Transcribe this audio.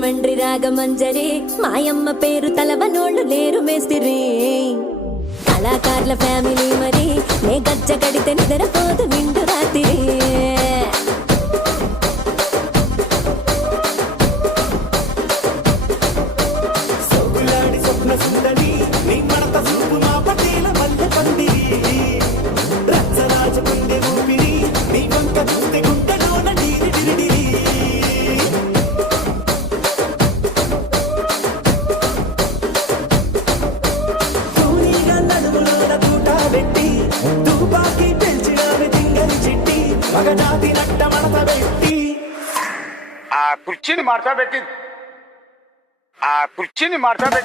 రాజమండ్రి రాగమంజరి మాయమ్మ పేరు తలవనోళ్ళు లేరు మేస్తిరి కళాకారుల ఫ్యామిలీ మరి నే గజ్జ కడితే నిద్రపోదు నిండు రాత్రి ఆ కుర్చీని మార్చబెట్టి